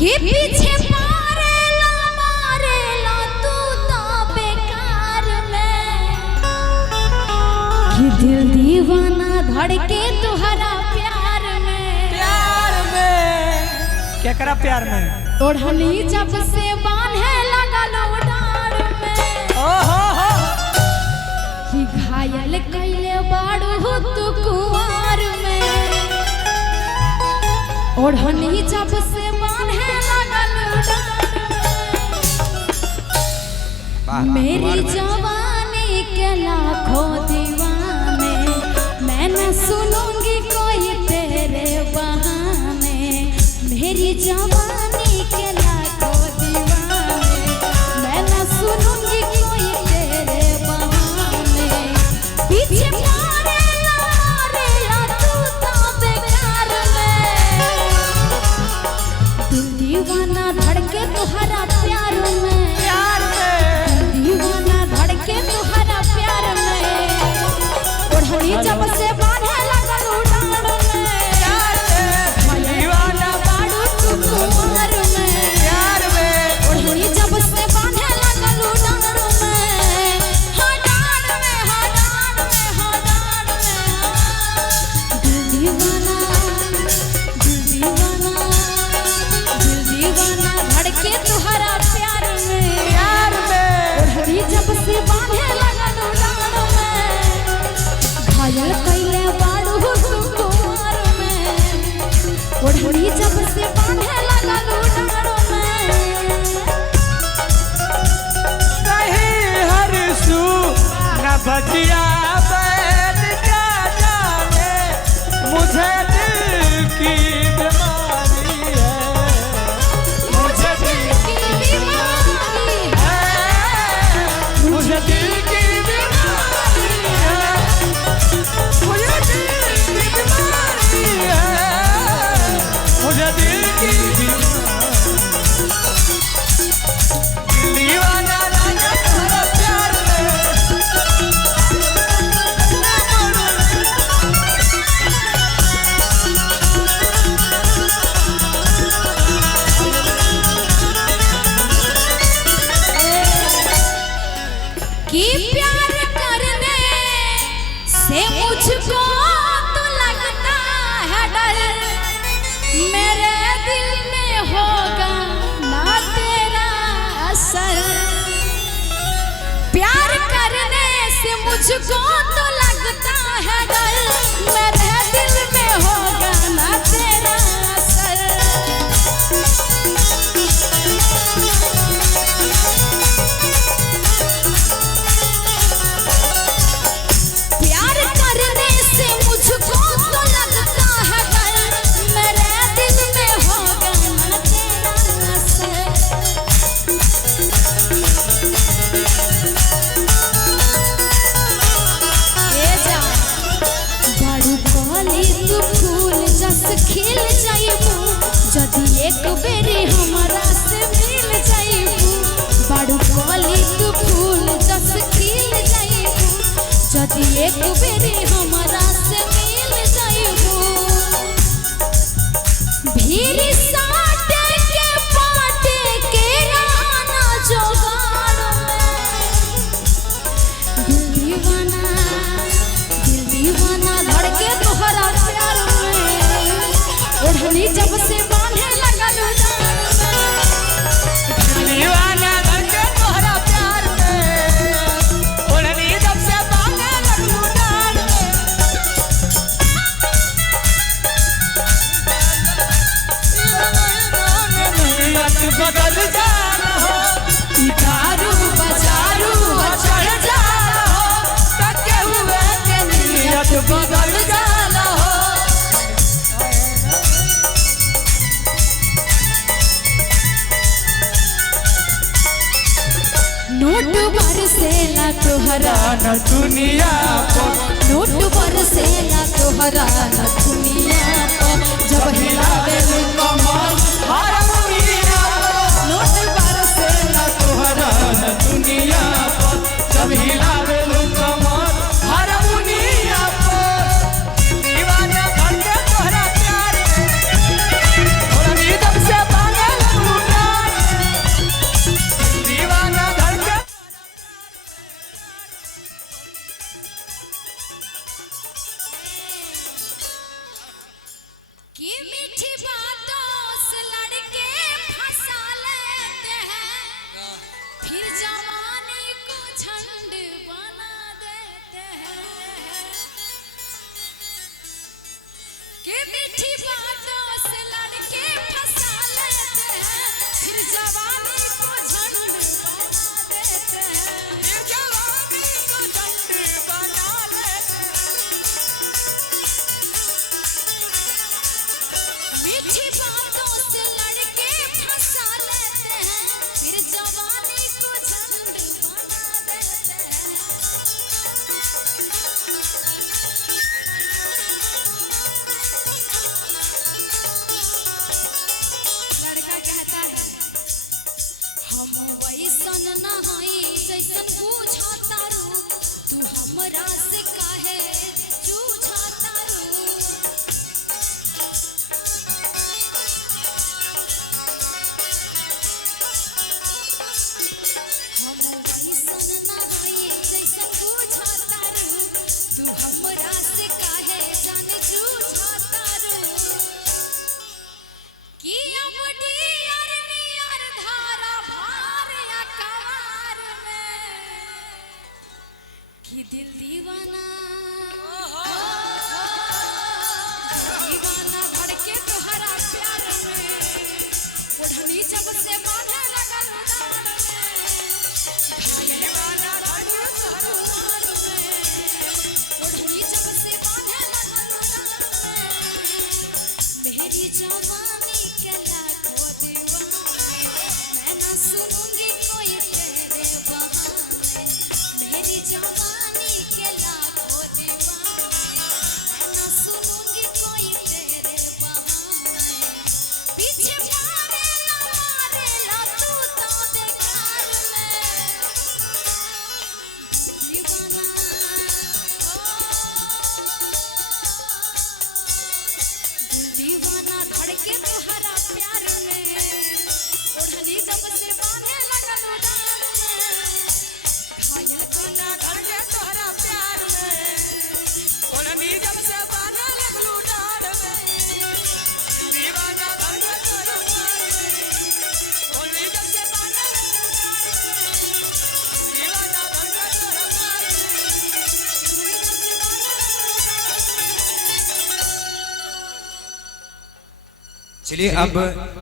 के पीछे मारेला तू तो बेकार में कि दिल दीवाना धड़के तुहरा प्यार में केकरा प्यार में ओढ़नी जब से बांधे लगल डार में ओहो हो कि घायल कैले बाड़ू तू कुंवर में ओढ़नी जब से बांधे लगल डार में मेरी जवानी के लाखों दीवाने मैं न सुनूंगी कोई तेरे बहाने मेरी जवानी के लाखों दीवाने मैं न सुनूंगी कोई तेरे बहाने पीछे मारेला तू तो बेकार में दिल दीवाना धड़के तुहरा प्यार में दीवाना धड़के तुहरा प्यार में ओढ़नी जब से बांधे लगल डार में दीवाना बाड़ू तू कुंवर में ओढ़नी जब से बांधे लगल डार में हाँ डार में हाँ डार में हाँ डार में दिल दीवाना धड़के तुहरा प्यार में ओढ़नी जब से बांधे लगल डार में घायल कैले बाड़ू तू कुंवर में ओढ़नी जब से बांधे लगल डार में कहीं हर सू न बजिया बैठ जा जाने मुझे दिल की बीमारी है मुझे दिल की बीमारी है मुझे दिल की बीमारी है मुझे दिल की बीमारी है मुझे दिल की बीमारी दीवाना राजा तेरा प्यार में कि प्यार करने से मुझको तो लगता है डर मेरे दिल में होगा ना तेरा असर प्यार करने से मुझको तो लगता है डर मेरे दिल में होगा ना तेरा असर प्यार करने से मुझको तो लगता है डर मेरे दिल में होगा ना तेरा असर ए जा बड़ू कली तू फूल जस खिल जाइबू जदि एक बेरी हमरा से मिल जाइबू बड़ू कली तू फूल जस खिल जाइबू जदि एक बेरी हमरा से मिल जाइबू भीड़ साटे के पाटे के रहना जोगाड़ में दिल दीवाना धड़के तुहरा प्यार में ओढ़नी जब से बांधे लगल डार में दीवाना धड़के तुहरा प्यार में ओढ़नी जब से बांधे लगलू डार में बदल जाना हो दारू बजारू चढ़ जाना हो तके हुए के नियत बदल जाना हो नोट बरसेला तोहरा न दुनिया को नोट बरसेला तोहरा न दुनिया पर जब हिलावे कमल हारमोनिया नोट बरसेला तोहरा न दुनिया को जब हिलावे कमल हारमोनिया को दीवाना धड़के तुहरा प्यार में ओढ़नी जब से बांधे पूछा तारू तू हमरा से काहे जूझा तारू हम वैसन ना हई जैसन बुझा तारू तू हमरा से काहे जान जूझा तारू कि अब डियर नियर धारा भार या कवार में कि दिल दीवाना दीवाना धड़के तोहरा प्यार में ओढ़नी जब से बांधे लगल डार में घायल वाला धड़के तोहरा प्यार में ओढ़नी जब से बांधे लगल डार में मेरी जवानी के लाखों दीवाने मैं ना सुनूंगी कोई तेरे बहाने मेरी जवानी के लाखों दीवाने मैं ना सुनूंगी कोई तेरे बहाने पीछे मारेला तू तो बेकार में दीवाना दीवाना धड़के तोहरा प्यार में ओढ़नी जब से बांधे लगल डार में घायल दीवाना धड़के तोहरा प्यार में ओढ़नी जब से बांधे लगलू डार में दीवाना धड़के तोहरा प्यार में ओढ़नी जब से बांधे लगलू डार में दीवाना धड़के तोहरा प्यार में ओढ़नी जब से बांधे लगल डार में चलिए अब